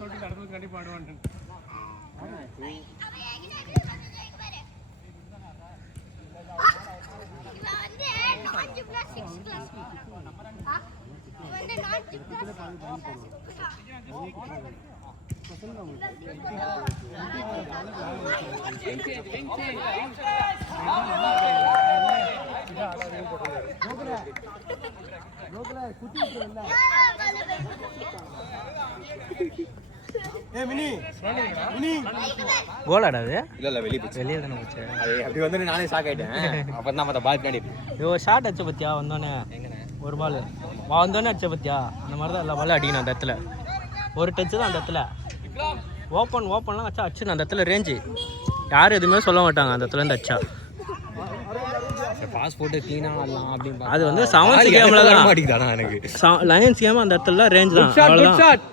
சொல்லிட்டு அடுத்து கண்டிப்பா ஆடுவான்னு கோலாடா அது? இல்ல வெளியே தானே போச்சு. அப்படி வந்து நானே ஷாக் ஆயிட்டேன். அப்பதான் நம்ம பால் பின்னாடி ஒரு ஷாட் அடிச்ச பத்தியா வந்தோடனே ஒரு பால் வந்தோடனே அடிச்ச பத்தியா அந்த மாதிரி தான் எல்லா பாலும் அடிக்கணும் அந்த இடத்துல. ஒரு டச்சு தான் அந்த இடத்துல. ஓப்பன்லாம் வச்சா அடிச்சு அந்த இடத்துல ரேஞ்சு யாரும் எதுவுமே சொல்ல மாட்டாங்க அந்த இடத்துல இருந்து அடிச்சா. பாஸ்போர்ட் க்ளீனா ஆடலாம் அப்படின்னு அது வந்து செவன்ஸ் கேம்ல தான் மாட்டிக்கிட்டானா எனக்கு. லயன்ஸ் கேம் அந்த இடத்துல ரேஞ்ச் தான். அவ்வளவுதான்.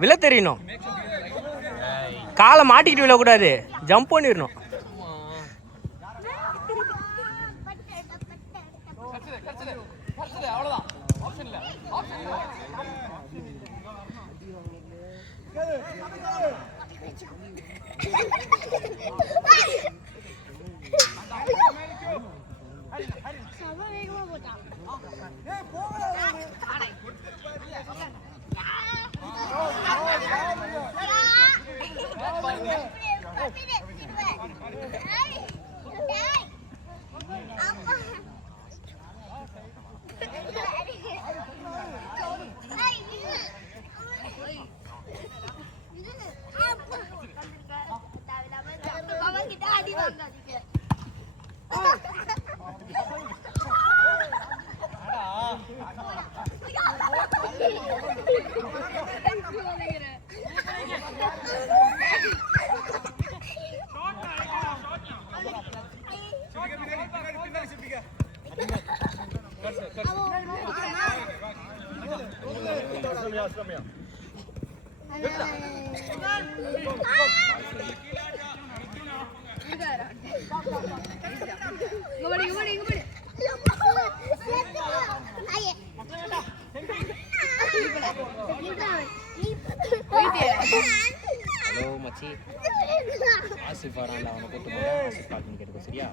விழ தெரியணும், காலை மாட்டிக்கிட்டு விழக்கூடாது, ஜம்ப் பண்ணிடணும். ஹலோ மச்சி, ஆசிஃப் வரான்டா, அவனை கூட்டு போறேன். ஆசிஃப் கால் கேட்டுக்கோ சரியா?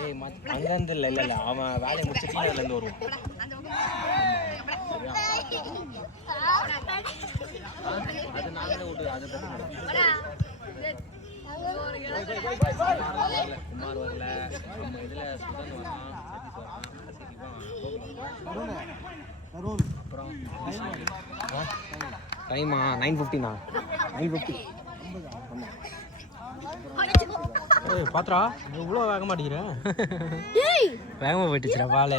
ஏய் மச்சி அங்கேருந்து இல்லை அவன் வேலையை முடிச்சுட்டு அதுலேருந்து வருவான். அது நாங்களே விட்டு அதை குமார் வரல, நம்ம இதில் சுதன் வரான், அப்புறம் டைமா 9:50ண்ணா. 9:50. பாத்ரா இவ்வளோ வேக மாட்டேங்கிறேன். வேகமாக போயிட்டுச்சுரா பால்.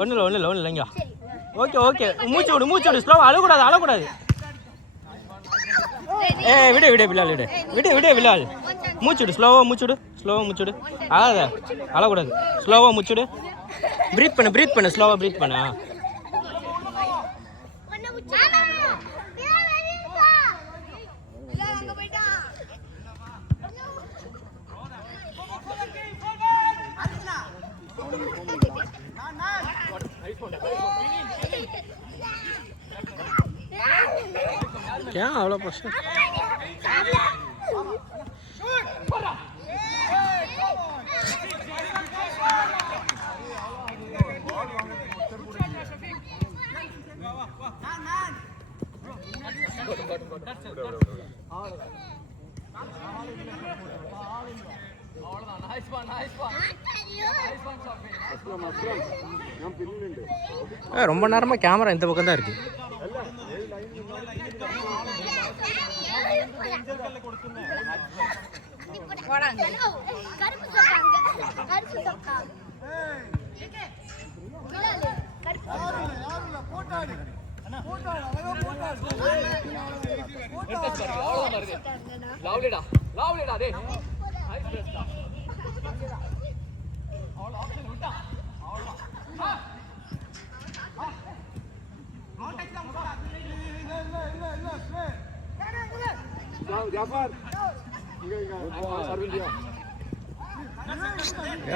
ஒன்றும் இல்லைங்க. ஓகே மூச்சு விடு ஸ்லோவாக அழக்கூடாது. விடு பிலால் விடு பிலால். மூச்சு விடு, ஸ்லோவாக மூச்சு விடு. அழக்கூடாது. ஸ்லோவாக மூச்சு விடு. ப்ரீத் பண்ணு ஸ்லோவாக ப்ரீத் பண்ணு. क्या अவ்வளோ பிரஷர்? ரொம்ப நேரமா கேமரா இந்த பக்கம் தான் இருக்கு. லாவ்லிடா டேய்.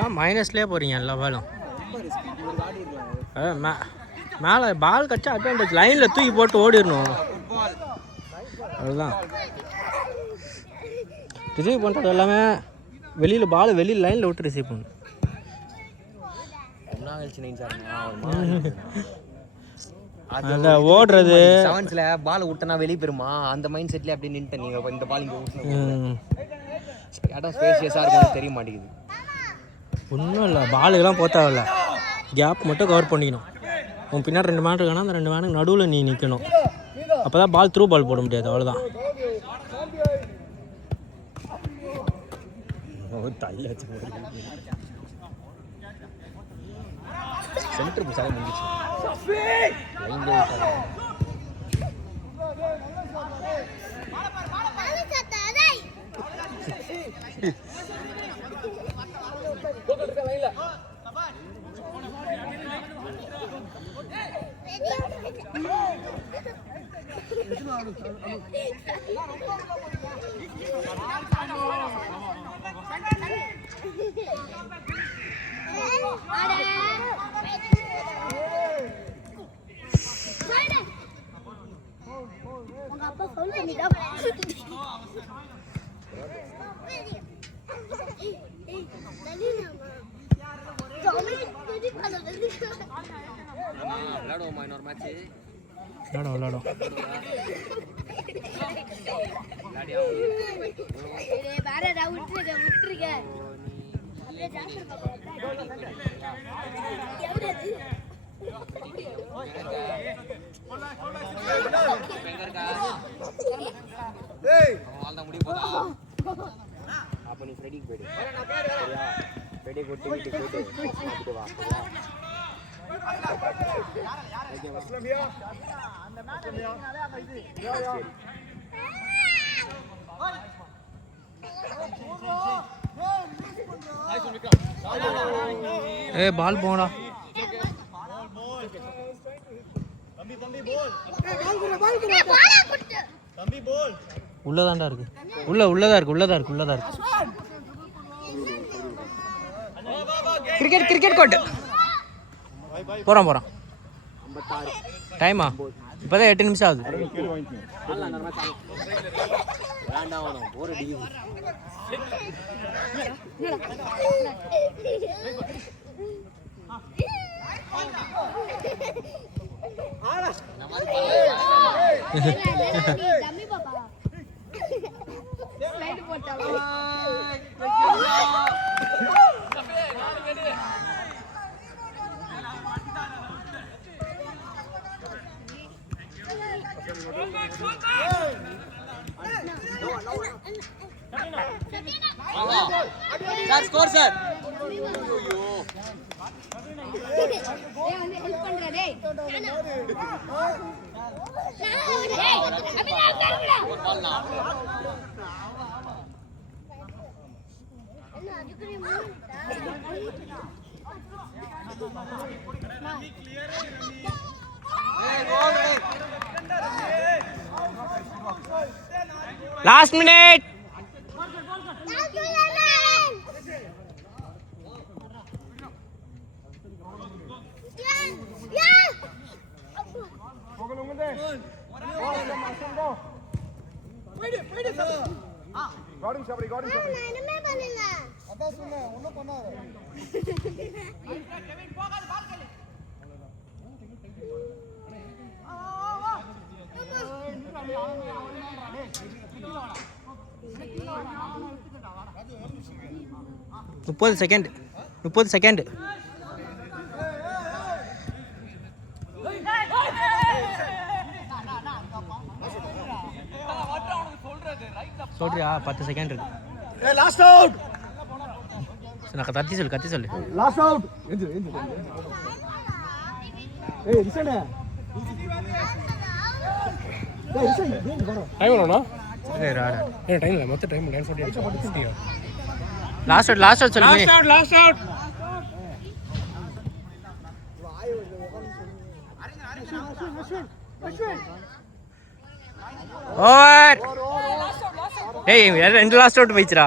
ஏன் மைனஸ்லேயே போகிறீங்க எல்லா பாலும் மேலே பால் கட்சா அட்வான்டேஜ் லைனில் தூக்கி போட்டு ஓடிடணும் அதுதான் ரிசீவ் பண்ணுறது எல்லாமே வெளியில் பால் வெளியில் லைனில் விட்டு ரிசீவ் பண்ணணும் அந்த ஓடுறது செவன்ஸ்ல பால் விட்டனா வெளியே போயிருமா அந்த மைண்ட் செட்ல அப்படியே நின்ட்டேன் நீங்க இந்த பால் இங்க விட்டணும் இடம் ஸ்பேஷியஸா இருக்குன்னு தெரிய மாட்டேங்குது ஒன்றும் இல்லை பாலுக்கெல்லாம் போத்தாவில்ல கேப் மட்டும் கவர் பண்ணிக்கணும் உன் பின்னாடி 2 மேன் இருக்கானா அந்த 2 மேனுக்கு நடுவில் நீ நிற்கணும் அப்போ தான் பால் த்ரூ பால் போட முடியாது அவ்வளோதான் சென்டர் புஷாக முடிஞ்சிச்சு விளையாடுவோமா இன்னொரு மேட்ச் விளையாடும் அப்ப நீ ஃப்ரெடிக்கு போயிடு சரியா ஃப்ரெடி கொட்டி வீட்டுக்கு போயிட்டு வா ஏ பால் போடா உள்ளதாண்டா இருக்கு உள்ளதா இருக்கு கிரிக்கெட் கோட் போறான் டைமா இப்போதான் 8 நிமிஷம் ஆகுது sir score sir last minute முப்பது செகண்ட் சொல்றியா 10 செகண்ட் இருக்கு லாஸ்ட் அவுட் நான் கத்தி சொல்லு லாஸ்ட் அவுட் ஏய் ரிசனே டைம் வரணும் ஏய் ராடா டைம் இல்ல மொத்த டைம் 9:40 அடிச்சு லாஸ்ட் அவுட் சொல்லு லாஸ்ட் அவுட் ஓவர். டேய் ரெண்டு லாஸ்ட் அவுட் போயிச்சுடா.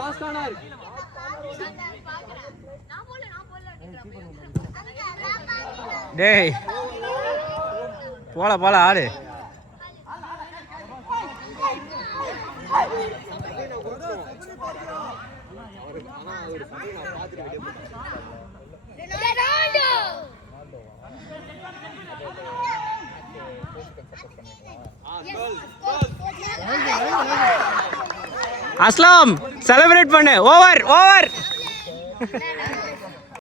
லாஸ்ட் கார்னர் டேய் போல ஆடு. அஸ்லாம் செலிப்ரேட் பண்ணு. ஓவர்